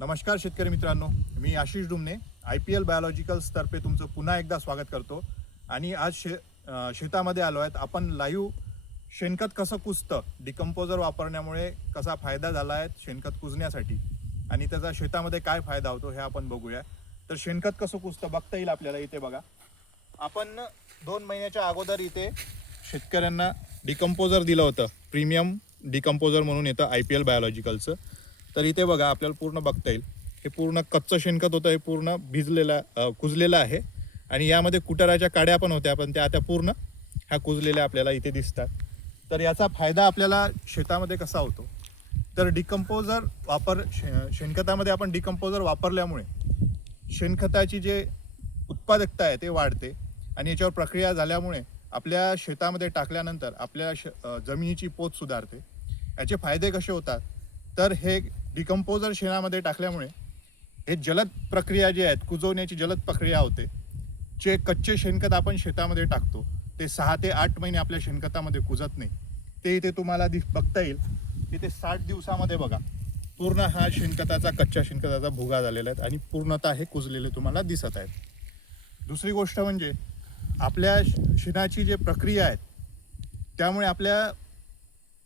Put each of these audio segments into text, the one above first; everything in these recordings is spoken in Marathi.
नमस्कार शेतकरी मित्रांनो, मी आशिष डुमने IPL बायोलॉजिकल्स तर्फे तुमचं पुन्हा एकदा स्वागत करतो. आणि आज शेतामध्ये आलो आहेत. आपण लाईव्ह शेणखत कसं कुजतं, डिकम्पोजर वापरण्यामुळे कसा फायदा झाला आहे शेणखत कुजण्यासाठी आणि त्याचा शेतामध्ये काय फायदा होतो हे आपण बघूया. तर शेणखत कसं कुजतं बघता येईल आपल्याला. इथे बघा, आपण 2 महिन्याच्या अगोदर इथे शेतकऱ्यांना डिकम्पोजर दिलं होतं. प्रीमियम डिकम्पोजर म्हणून येतं IPL बायोलॉजिकलचं. तर इथे बघा, आपल्याला पूर्ण बघता येईल. हे पूर्ण कच्चं शेणखत होतं. हे पूर्ण कुजलेलं आहे आणि यामध्ये कुटाराच्या काड्या पण होत्या, पण त्या आता पूर्ण ह्या कुजलेल्या आपल्याला इथे दिसतात. तर याचा फायदा आपल्याला शेतामध्ये कसा होतो, तर डिकम्पोजर शेणखतामध्ये आपण डिकम्पोजर वापरल्यामुळे शेणखताची जे उत्पादकता आहे ते वाढते आणि याच्यावर प्रक्रिया झाल्यामुळे आपल्या शेतामध्ये टाकल्यानंतर आपल्या जमिनीची पोत सुधारते. याचे फायदे कसे होतात, तर हे डिकम्पोजर शेणामध्ये टाकल्यामुळे हे जलद प्रक्रिया जे आहेत, कुजवण्याची जलद प्रक्रिया होते. जे कच्चे शेणखत आपण शेतामध्ये टाकतो ते 6 ते 8 महिने आपल्या शेणखतामध्ये कुजत नाही. ते इथे तुम्हाला बघता येईल. इथे 60 दिवसामध्ये बघा, पूर्ण हा कच्च्या शेणखताचा भुगा झालेला आहे आणि पूर्णतः हे कुजलेले तुम्हाला दिसत आहेत. दुसरी गोष्ट म्हणजे आपल्या शेणाची जे प्रक्रिया आहे त्यामुळे आपल्या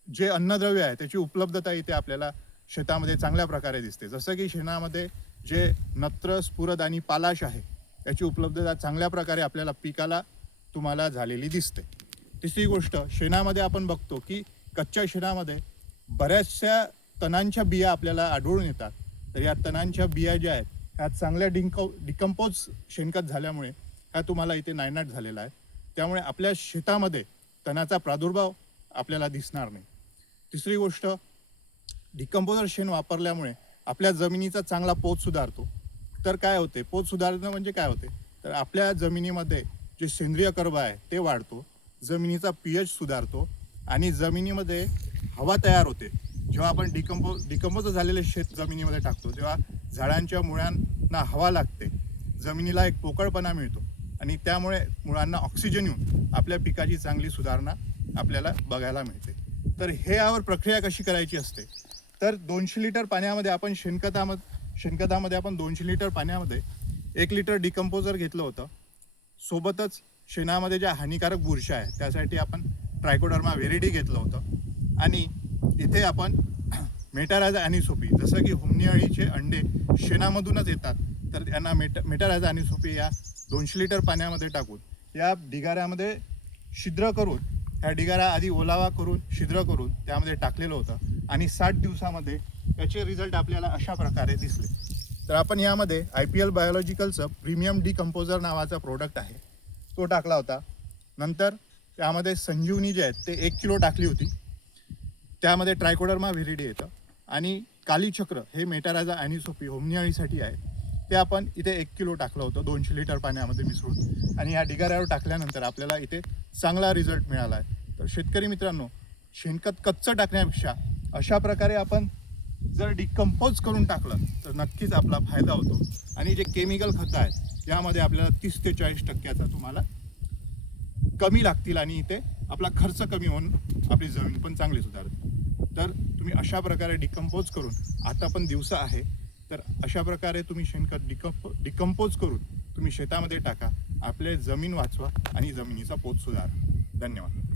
जे अन्नद्रव्य आहे त्याची उपलब्धता इथे आपल्याला शेतामध्ये चांगल्या प्रकारे दिसते. जसं की शेणामध्ये जे नत्र, स्फुरद आणि पालाश आहे याची उपलब्धता चांगल्या प्रकारे आपल्याला पिकाला तुम्हाला झालेली दिसते. तिसरी गोष्ट, शेणामध्ये आपण बघतो की कच्च्या शेणामध्ये बऱ्याचशा तणांच्या बिया आपल्याला आढळून येतात. तर या तणांच्या बिया ज्या आहेत ह्या चांगल्या डिकम्पोज शेणखत झाल्यामुळे ह्या तुम्हाला इथे नायनाट झालेला आहे. त्यामुळे आपल्या शेतामध्ये तणाचा प्रादुर्भाव आपल्याला दिसणार नाही. तिसरी गोष्ट, डिकम्पोजर शेण वापरल्यामुळे आपल्या जमिनीचा चांगला पोत सुधारतो. तर काय होते, पोत सुधारणं म्हणजे काय होते, तर आपल्या जमिनीमध्ये जे सेंद्रिय कर्ब आहे ते वाढतो, जमिनीचा pH सुधारतो आणि जमिनीमध्ये हवा तयार होते. जेव्हा आपण डिकम्पोजर झालेले शेत जमिनीमध्ये टाकतो तेव्हा झाडांच्या मुळांना हवा लागते, जमिनीला एक पोकळपणा मिळतो आणि त्यामुळे मुळांना ऑक्सिजन येऊन आपल्या पिकाची चांगली सुधारणा आपल्याला बघायला मिळते. तर हे यावर प्रक्रिया कशी करायची असते, तर 200 लिटर पाण्यामध्ये आपण शेणखतामध्ये आपण 200 लिटर पाण्यामध्ये 1 लिटर डिकम्पोजर घेतलं होतं. सोबतच शेणामध्ये ज्या हानिकारक बुरशी आहे त्यासाठी आपण ट्रायकोडर्मा व्हेरिडी घेतलं होतं आणि इथे आपण मेटारायझा अॅनिसोपी, जसं की हुमणी अळीचे अंडे शेणामधूनच येतात, तर त्यांना मेटारायझा अॅनिसोपी या 200 लिटर पाण्यामध्ये टाकून या ढिगाऱ्यामध्ये छिद्र करून, ह्या ढिगारा आधी ओलावा करून छिद्र करून त्यामध्ये टाकलेलं होतं आणि 60 दिवसामध्ये याचे रिझल्ट आपल्याला अशा प्रकारे दिसले. तर आपण यामध्ये IPL बायोलॉजिकलचं प्रीमियम डिकम्पोजर नावाचा प्रोडक्ट आहे तो टाकला होता. नंतर त्यामध्ये संजीवनी जे आहेत ते 1 किलो टाकली होती. त्यामध्ये ट्रायकोडर्मा व्हेरिडी येतं आणि कालीचक्र हे मेटारायझा अॅनिसोपी हुमणी अळीसाठी आहे, ते आपण इथे 1 किलो टाकलं होतं 200 लिटर पाण्यामध्ये मिसळून आणि या ढिगाऱ्यावर टाकल्यानंतर आपल्याला इथे चांगला रिझल्ट मिळाला आहे. तर शेतकरी मित्रांनो, शेणखत कच्चं टाकण्यापेक्षा अशा प्रकारे आपण जर डिकम्पोज करून टाकलं तर नक्कीच आपला फायदा होतो. आणि जे केमिकल खतं आहेत यामध्ये आपल्याला 30 ते 40% तुम्हाला कमी लागतील आणि इथे आपला खर्च कमी होऊन आपली जमीन पण चांगली सुधारते. तर तुम्ही अशा प्रकारे डिकम्पोज करून, आता पण दिवस आहे तर अशा प्रकारे तुम्ही शेणखत डिकम्पोज करून तुम्ही शेतामध्ये टाका, आपले जमीन वाचवा आणि जमिनीचा पोत सुधारा. धन्यवाद.